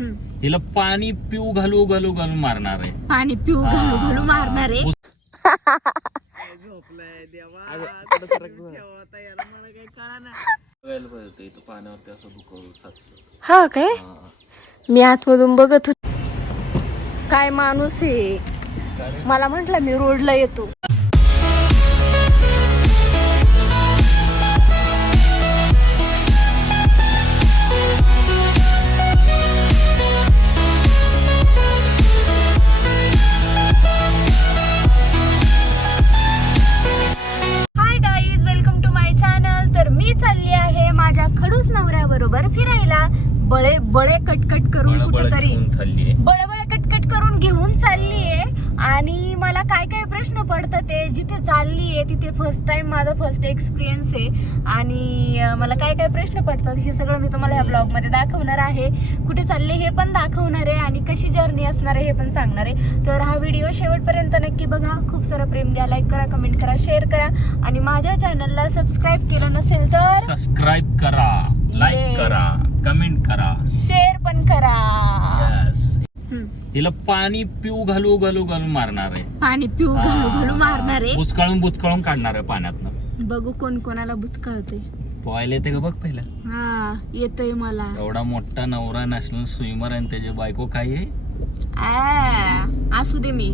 हिला पाणी पिऊ घालू घालू घालू मारणार आहे. पाणी पिऊ घालू घालू मारणार आहे. हा काय? मी आतमधून बघत होते काय माणूस आहे? मला म्हंटल मी रोडला येतो. काय काय प्रश्न पडतात ते जिथे चालली आहे तिथे फर्स्ट टाइम माझा फर्स्ट एक्सपिरियन्स आहे. आणि मला काय काय प्रश्न पडतात हे सगळं मी तुम्हाला या ब्लॉगमध्ये दाखवणार आहे. कुठे चालले हे पण दाखवणार आहे आणि कशी जर्नी असणार आहे हे पण सांगणार आहे. तर हा व्हिडिओ शेवटपर्यंत नक्की बघा. खूप सारं प्रेम द्या लाईक करा कमेंट करा शेअर करा. आणि माझ्या चॅनलला सबस्क्राईब केलं नसेल तर सबस्क्राईब करा लाईक. करा कमेंट करा. शेअर हिला पाणी पिऊ घालू घालू घालू मारणार आहे. पाणी पिऊ घालू घालू मारणार आहे. बुचकाळून बुचकाळून काढणार आहे पाण्यातनं. बघू कोण कोणाला बुचकळते. पोहायला येते का बघ पहिलं? हा येतोय मला. एवढा मोठा नवरा नॅशनल स्विमर आणि त्याची बायको काय आहे? आ, असू दे मी.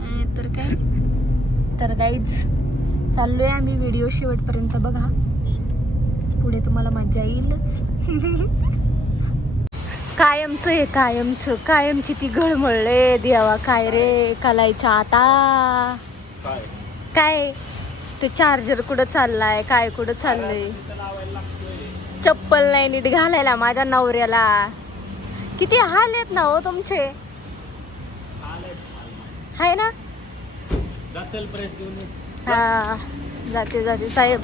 आ, तर काय? तर गाईज चाललोय आम्ही व्हिडिओ शेवटपर्यंत बघा. पुढे तुम्हाला मजा येईलच. कायमचं आहे कायमचं. कायमची ती घळमळले देवा काय रे कालायच्या आता? काय? ते चार्जर कुठं चाललाय? काय कुठं चाललंय? चप्पल नाही नीट घालायला माझ्या नवऱ्याला. किती हाल आहेत ना हो तुमचे? हाय ना? हा जाते जाते साहेब.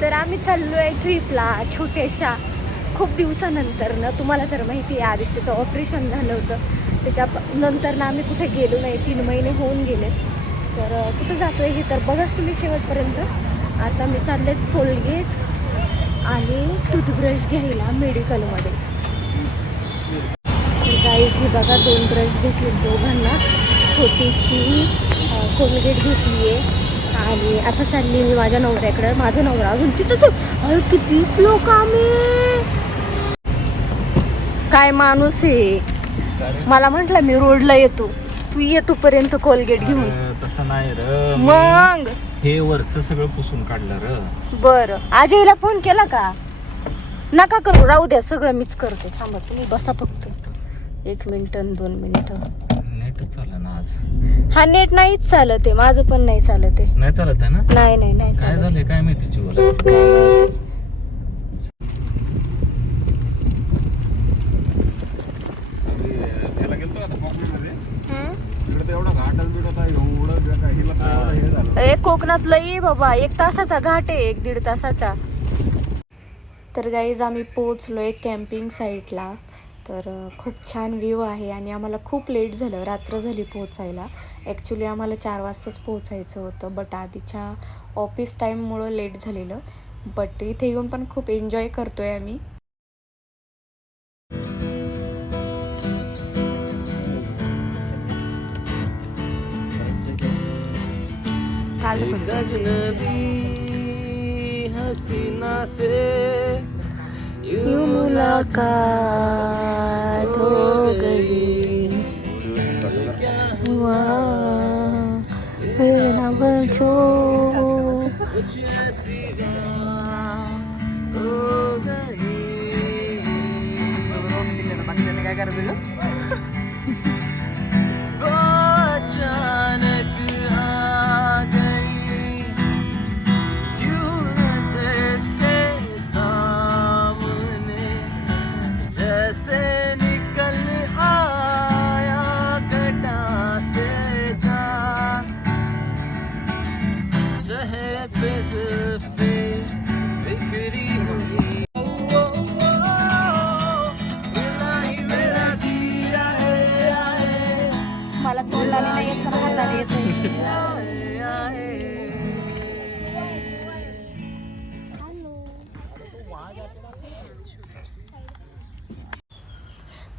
तर आम्ही चाललोय ट्रिपला छोट्याशा. खूप दिवसानंतर ना तुम्हाला तर माहिती आहे आदित्यचं ऑपरेशन झालं होतं. त्याच्या नंतर ना आम्ही कुठे गेलो नाही तीन महिने होऊन गेले. तर कुठं जातो आहे हे तर बघाच तुम्ही शेवटपर्यंत. आता मी चालले कोलगेट आणि टूथब्रश घ्यायला मेडिकलमध्ये गाईज ही बघा दोन ब्रश घेतले दोघांना. छोटीशी कोलगेट घेतली आहे आणि आता चालली मी माझ्या नवऱ्याकडं. माझा नवरा अजून तिथंच अरे किती स्लो काम आहे. काय माणूस आहे? मला म्हंटल मी रोडला येतो. तू येतो पर्यंत कोलगेट घेऊन. तसं नाही र. मग? हे वरच सगळं पुसून काढलं र. बर. अजयला फोन केला का? नका करू राहू द्या. सगळं मीच करते. थांबा तुम्ही बसा फक्त. एक मिनिट आणि दोन मिनिटं. नेटच चाललं ना आज. हा नेट नाहीच चालत आहे. माझं पण नाही चालत आहे. नाही चालत आहे ना? नाही नाही नाही काय झालंय? काय माहिती जीवाला काय माहिती त्याला गेलतो आता कोकणामध्ये हम्म? तिकडे तर एवढा घाटच बिटत आहे एवढं बेकार हिला तर एवढं हे झालं ए कोकणात लई बाबा एक तासाचा घाट आहे एक दीड तासाचा. तर गाईज आम्ही पोचलोय कॅम्पिंग साईटला तर खूप छान व्ह्यू आहे आणि आम्हाला खूप लेट झालं रात्र झाली पोचायला ॲक्च्युली आम्हाला चार वाजताच पोचायचं होतं बट आधीच्या ऑफिस टाईममुळं लेट झालेलं. बट इथे येऊन पण खूप एन्जॉय करतोय आम्ही. हसीना से यूं मुलाकात हो गई हुआ फिर न बचो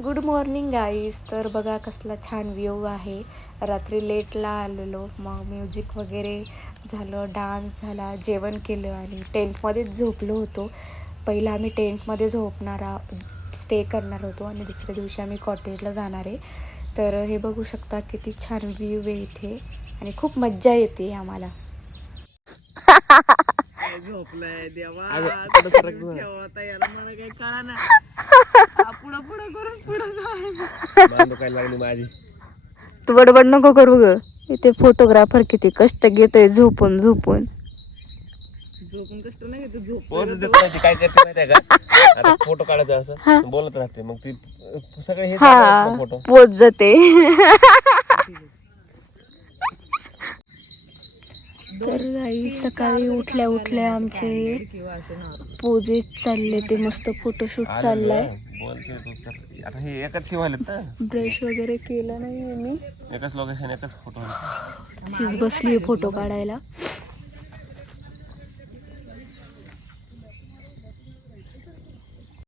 गुड मॉर्निंग गाईज तर बघा कसला छान व्ह्यू आहे. रात्री लेटला आलेलो. मग म्युझिक वगैरे झालं डान्स झाला जेवण केलं आणि टेंटमध्येच झोपलो होतो. पहिलं आम्ही टेंटमध्ये झोपणारा स्टे करणार होतो आणि दुसऱ्या दिवशी आम्ही कॉटेजला जाणार आहे. तर हे बघू शकता किती छान व्ह्यू आहे इथे आणि खूप मज्जा येते आम्हाला. झोपलाय. देवा लागली माझी. तू बडबड नको करू ग. इथे फोटोग्राफर किती कष्ट घेतोय झोपून झोपून. पोच देत नाही ती काय करते माहितीये का? आता फोटो काढायचा असं बोलत राहते. मग ती सगळे हे हा. फोटो. पोच जाते. तर गाई सकाळी उठल्या उठल्या आमचे पोजेस चालले ते मस्त फोटोशूट चाललाय. आता हे एकच ब्रश वगैरे केला नाही मी. एकच लोकेशन एकच फोटो तशीच बसली फोटो काढायला.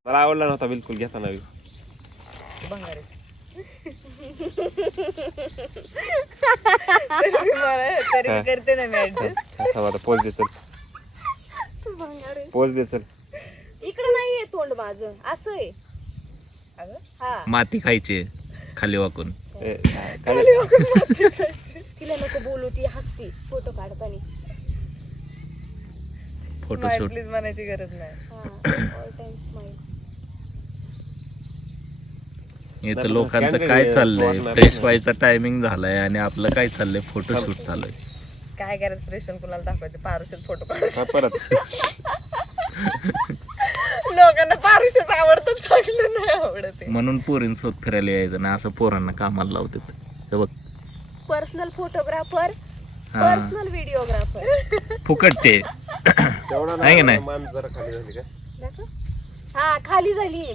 मला आवडला नव्हता बिलकुल घेताना बी. हा. थांब आता पोच दे चल. पोच दे चल. इकडे नाहीये तोंड माझं असं आहे. हा. माती खायची खाली वाकून. ए, काय- तिला नको बोलू ती हसती फोटो काढताना. फोटोशूट म्हणायची गरज नाही. ऑल टाइम स्माइल इथं लोकांचं काय चाललंय? फ्रेश व्हायचा टायमिंग झालाय आणि आपलं काय चाललंय? फोटोशूट चाललंय. काय करायचं प्रेशन कुणाला दाखवायचे? पारुशात फोटो हा, परत. लोकांना पारुशाच आवडतं चांगलं नाही आवडत. म्हणून पोरींसोबत फिरायला यायचं ना असं पोरांना कामाला लावतात. हे बघ. पर्सनल फोटोग्राफर हा. पर्सनल व्हिडिओग्राफर फुकटचे. तेवढा आहे की नाही? मान जरा खाली झाली का? हा खाली झाली.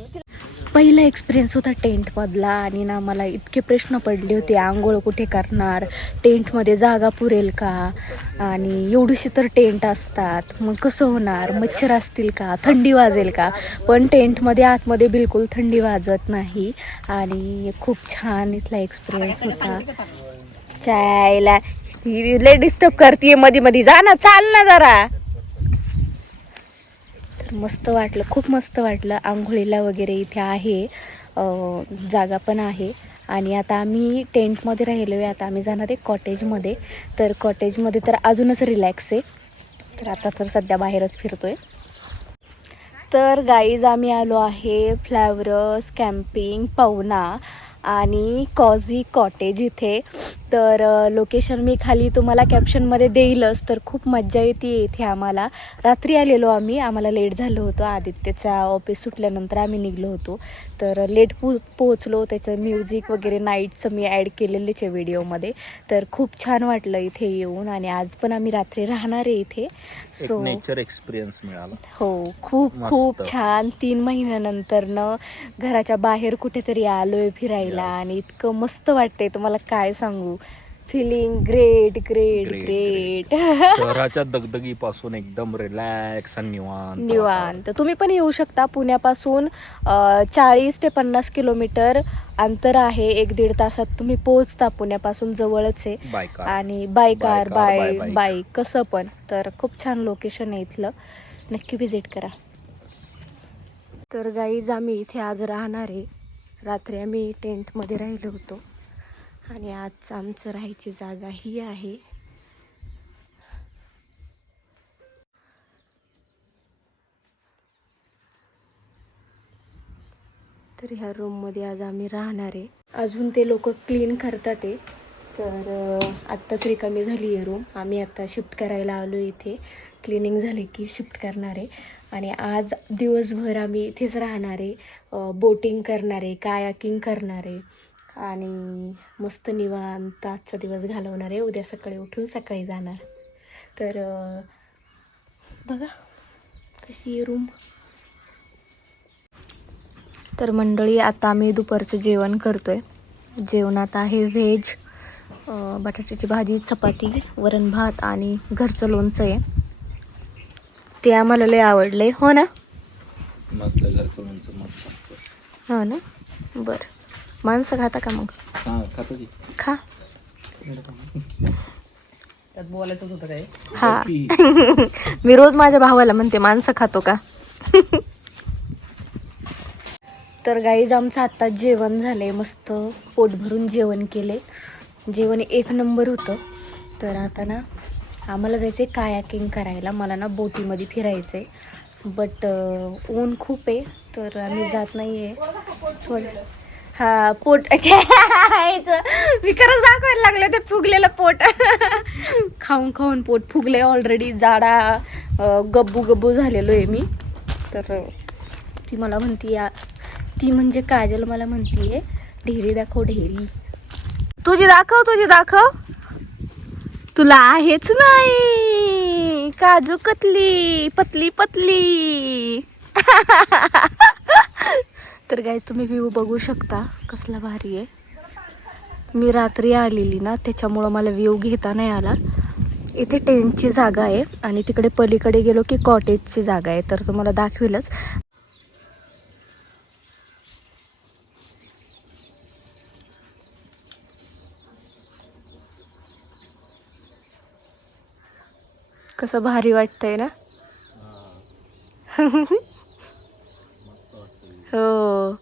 पहिला एक्सपिरियन्स होता टेंटमधला आणि ना मला इतके प्रश्न पडले होते आंघोळ कुठे करणार टेंटमध्ये जागा पुरेल का? आणि एवढीशी तर टेंट असतात मग कसं होणार? मच्छर असतील का? थंडी वाजेल का? पण टेंटमध्ये आतमध्ये बिलकुल थंडी वाजत नाही. आणि खूप छान इथला एक्सपिरियन्स होता. चायला ती लय डिस्टर्ब करते मध्ये मध्ये जा ना चाल ना जरा. तर मस्त वाटलं खूप मस्त वाटलं. आंघोळीला वगैरे इथे आहे जागा पण आहे. आणि आता आम्ही टेंटमध्ये राहिलो आहे आता आम्ही जाणार आहे कॉटेजमध्ये. तर कॉटेजमध्ये तर अजूनच रिलॅक्स आहे. तर आता तर सध्या बाहेरच फिरतो आहे तर गाईज आम्ही आलो आहे फ्लॅवरस कॅम्पिंग पवना आणि कॉझी कॉटेज इथे. तर लोकेशन मी खाली तुम्हाला कॅप्शनमध्ये देईलच तर खूप मज्जा येते इथे आम्हाला. रात्री आलेलो आम्ही आम्हाला लेट झालं होतं. आदित्यचा ऑफिस सुटल्यानंतर आम्ही निघलो होतो. तर लेट पो पोहोचलो. त्याचं म्युझिक वगैरे नाईटचं मी ॲड केलेलेच आहे व्हिडिओमध्ये तर खूप छान वाटलं इथे येऊन आणि आज पण आम्ही रात्री राहणार आहे इथे. सो नेचर एक्सपिरियन्स मिळाला. हो खूप. खूप छान. तीन महिन्यानंतरनं घराच्या बाहेर कुठेतरी आलोय फिरायला आणि इतकं मस्त वाटतंय. तुम्हाला काय सांगू? फिलिंग ग्रेट ग्रेट ग्रेट शहराच्या दगदगीपासून एकदम रिलॅक्स आणि निवांत निवांत. तुम्ही पण येऊ शकता पुण्यापासून चाळीस ते पन्नास किलोमीटर अंतर आहे. एक दीड तासात तुम्ही पोहोचता पुण्यापासून जवळच आहे. आणि बाय कार बाय. बाईक. कसं पण. तर खूप छान लोकेशन आहे इथलं. नक्की विजिट करा. तर गाईज आम्ही इथे आज राहणार आहे. रात्री आम्ही टेंटमध्ये राहिलो होतो. आणि आज आमचं राहायची जागा ही आहे. तर ह्या रूममध्ये आज आम्ही राहणार आहे. अजून ते लोक क्लीन करतात आहे. तर आत्ताच रिकामी झाली आहे रूम आम्ही आत्ता शिफ्ट करायला आलो इथे. क्लिनिंग झाली की शिफ्ट करणार आहे. आणि आज दिवसभर आम्ही इथेच राहणार आहे. बोटिंग करणार आहे कायाकिंग करणार आहे. आणि मस्त निवांत आजचा दिवस घालवणार आहे. उद्या सकाळी उठून सकाळी जाणार. तर बघा कशी आहे रूम. तर मंडळी आता आम्ही दुपारचं जेवण करतोय. जेवणात आहे व्हेज बटाट्याची भाजी चपाती वरण भात आणि घरचं लोणचं आहे. ते आम्हाला लय आवडले हो ना? मस्त घरचं उंच मस्त. हो ना? बर. माणसं खाता का मग? हा खातो की. खा. त्यात बोलायचंच होतं काय? हा. मी रोज माझ्या भावाला म्हणते माणसं खातो का? तर गाईज आमचं आता जेवण झालंय. मस्त पोट भरून जेवण केले जेवण एक नंबर होतं. तर आता ना आम्हाला जायचं आहे कायाकिंग करायला. मला ना बोटीमध्ये फिरायचं आहे बट ऊन खूप आहे. तर आम्ही जात नाही आहे थोडं हा पोट. मी खरंच दाखवायला लागले ते फुगलेलं पोट. खाऊन खाऊन पोट फुगले ऑलरेडी जाडा गब्बू गब्बू झालेलो आहे मी. तर ती मला म्हणती ती म्हणजे काजल मला म्हणतीये ढेरी दाखव ढेरी. तुझी दाखव तुझी दाखव. तुला आहेच नाही. काजू कतली पतली पतली. तर गाईज तुम्ही व्ह्यू बघू शकता कसला भारी आहे. मी रात्री आलेली ना त्याच्यामुळं मला व्ह्यू घेता नाही आला. इथे टेंटची जागा आहे आणि तिकडे पलीकडे गेलो की कॉटेजची जागा आहे तर तुम्हाला दाखवेलच. कसं भारी वाटतंय ना? हो.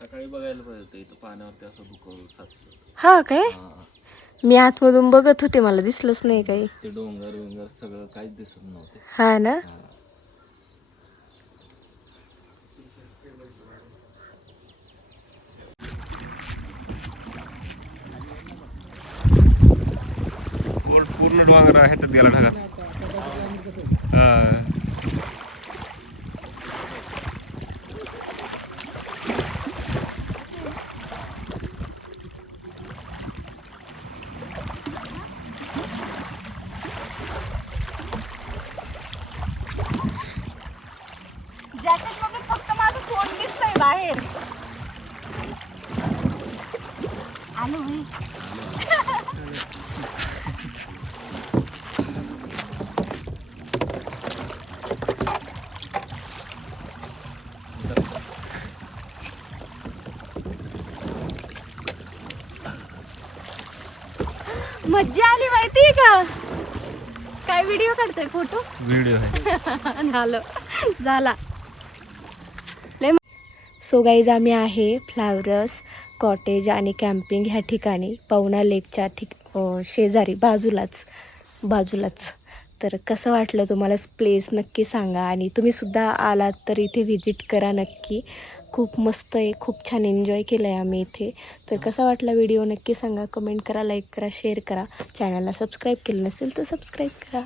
सकाळी बघायला पाहिजे इथं पाण्यावरती असं साचलं. हा काय? हा. मी आतमधून बघत होते मला दिसलंच नाही काही. ते डोंगर विंगर सगळं काहीच दिसत नव्हते. हा ना? पूर्ण डोंगर ह्याच्यात गेला ढगात जॅकेटमध्ये फक्त माझं फोन दिसतंय बाहेर आलो मी मज्जा आली माहितीये का? काय व्हिडिओ काढतोय? फोटो? व्हिडिओ झालं. झाला. सो गाईज आम्ही आहे फ्लावरस कॉटेज आणि कॅम्पिंग ह्या ठिकाणी पवना लेकच्या ठिक शेजारी बाजूलाच. बाजूलाच. तर कसं वाटलं तुम्हाला? प्लेस नक्की सांगा. आणि तुम्ही सुद्धा आलात तर इथे व्हिजिट करा नक्की. खूप मस्त आहे खूप छान एन्जॉय केलं आहे आम्ही इथे. तर कसा वाटला व्हिडिओ नक्की सांगा. कमेंट करा लाईक करा शेअर करा. चॅनलला सबस्क्राईब केलं नसेल तर सबस्क्राईब करा.